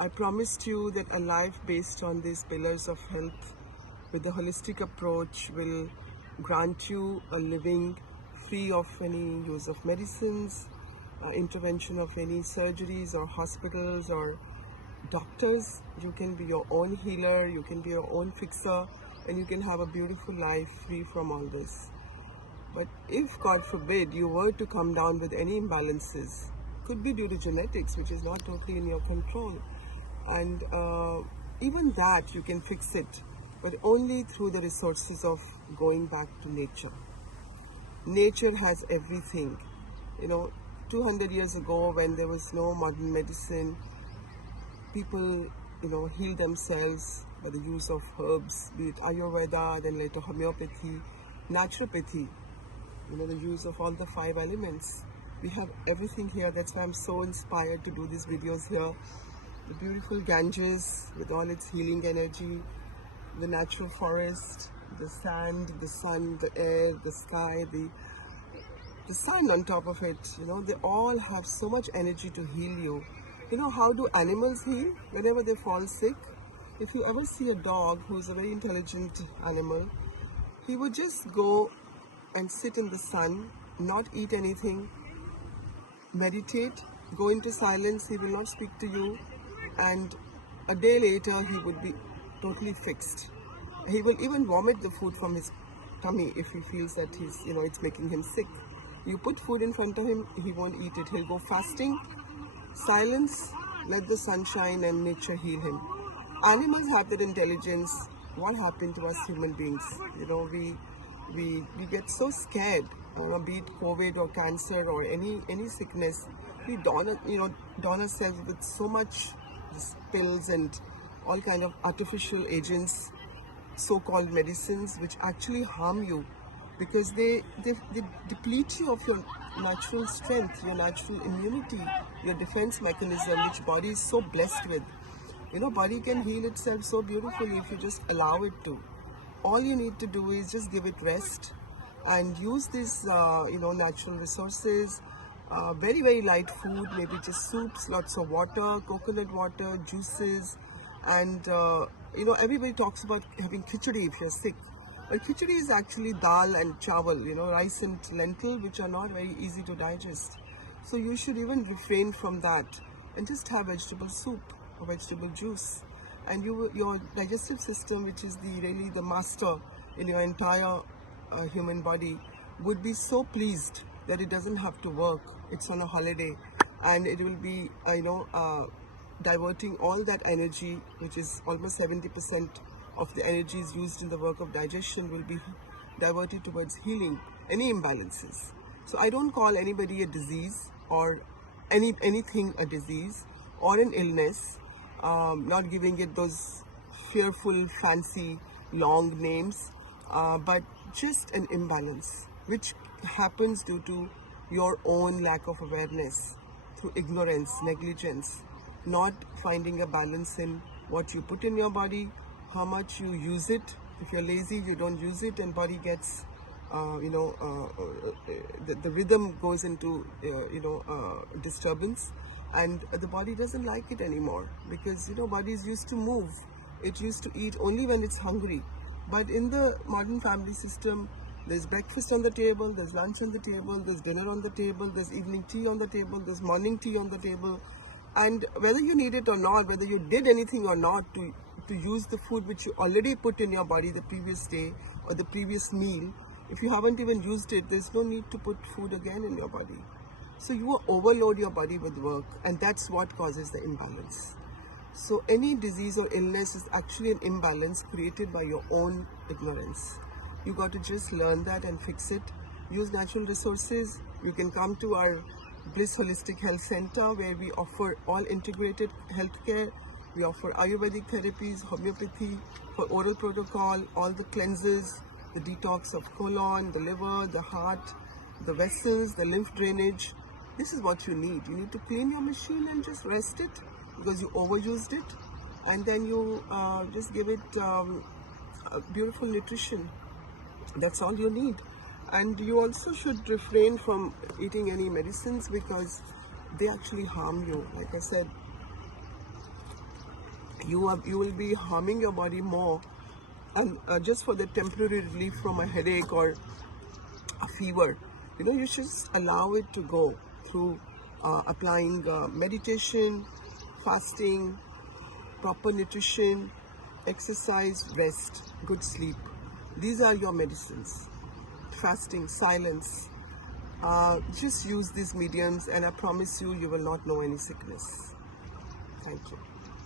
I promised you that a life based on these pillars of health with a holistic approach will grant you a living free of any use of medicines, intervention of any surgeries or hospitals or doctors. You can be your own healer, you can be your own fixer, and you can have a beautiful life free from all this. But if, God forbid, you were to come down with any imbalances, could be due to genetics, which is not totally in your control. And even that, you can fix it, but only through the resources of going back to nature. Nature has everything. 200 years ago, when there was no modern medicine, people, healed themselves by the use of herbs, be it Ayurveda, then later homeopathy, naturopathy, the use of all the 5 elements. We have everything here. That's why I'm so inspired to do these videos here. The beautiful Ganges with all its healing energy, the natural forest, the sand, the sun, the air, the sky, the sun on top of it. They all have so much energy to heal you. How do animals heal? Whenever they fall sick, if you ever see a dog who's a very intelligent animal, he would just go and sit in the sun, not eat anything, meditate, go into silence, he will not speak to you, and a day later he would be totally fixed. He will even vomit the food from his tummy if he feels that it's making him sick. You put food in front of him, he won't eat it. He'll go fasting, silence, let the sunshine and nature heal him. Animals have that intelligence. What happened to us human beings? We get so scared, be it COVID or cancer or any sickness. We don ourselves with so much pills and all kind of artificial agents, so-called medicines, which actually harm you because they deplete you of your natural strength, your natural immunity, your defense mechanism, which body is so blessed with. Body can heal itself so beautifully if you just allow it to. All you need to do is just give it rest and use these natural resources, very, very light food, maybe just soups, lots of water, coconut water, juices, and everybody talks about having khichdi if you're sick. But khichdi is actually dal and chawal, rice and lentil, which are not very easy to digest. So you should even refrain from that and just have vegetable soup or vegetable juice. And your digestive system, which is really the master in your entire human body, would be so pleased that it doesn't have to work. It's on a holiday, and it will be, diverting all that energy, which is almost 70% of the energy is used in the work of digestion, will be diverted towards healing any imbalances. So I don't call anybody a disease or anything a disease or an illness. Not giving it those fearful, fancy, long names, but just an imbalance, which happens due to your own lack of awareness, through ignorance, negligence, not finding a balance in what you put in your body, how much you use it. If you're lazy, you don't use it, and body gets, the rhythm goes into, disturbance. And the body doesn't like it anymore because body is used to move. It used to eat only when it's hungry. But in the modern family system, there's breakfast on the table, there's lunch on the table, there's dinner on the table, there's evening tea on the table, there's morning tea on the table. And whether you need it or not, whether you did anything or not to use the food which you already put in your body the previous day or the previous meal, if you haven't even used it, there's no need to put food again in your body. So you will overload your body with work, and that's what causes the imbalance. So any disease or illness is actually an imbalance created by your own ignorance. You got to just learn that and fix it. Use natural resources. You can come to our Bliss Holistic Health Center, where we offer all integrated healthcare. We offer Ayurvedic therapies, homeopathy, for oral protocol, all the cleanses, the detox of colon, the liver, the heart, the vessels, the lymph drainage. This is what you need. You need to clean your machine and just rest it because you overused it, and then you just give it beautiful nutrition. That's all you need. And you also should refrain from eating any medicines because they actually harm you. Like I said, you will be harming your body more, and just for the temporary relief from a headache or a fever, you should just allow it to go through applying meditation, fasting, proper nutrition, exercise, rest, good sleep. These are your medicines. Fasting, silence. Just use these mediums, and I promise you, you will not know any sickness. Thank you.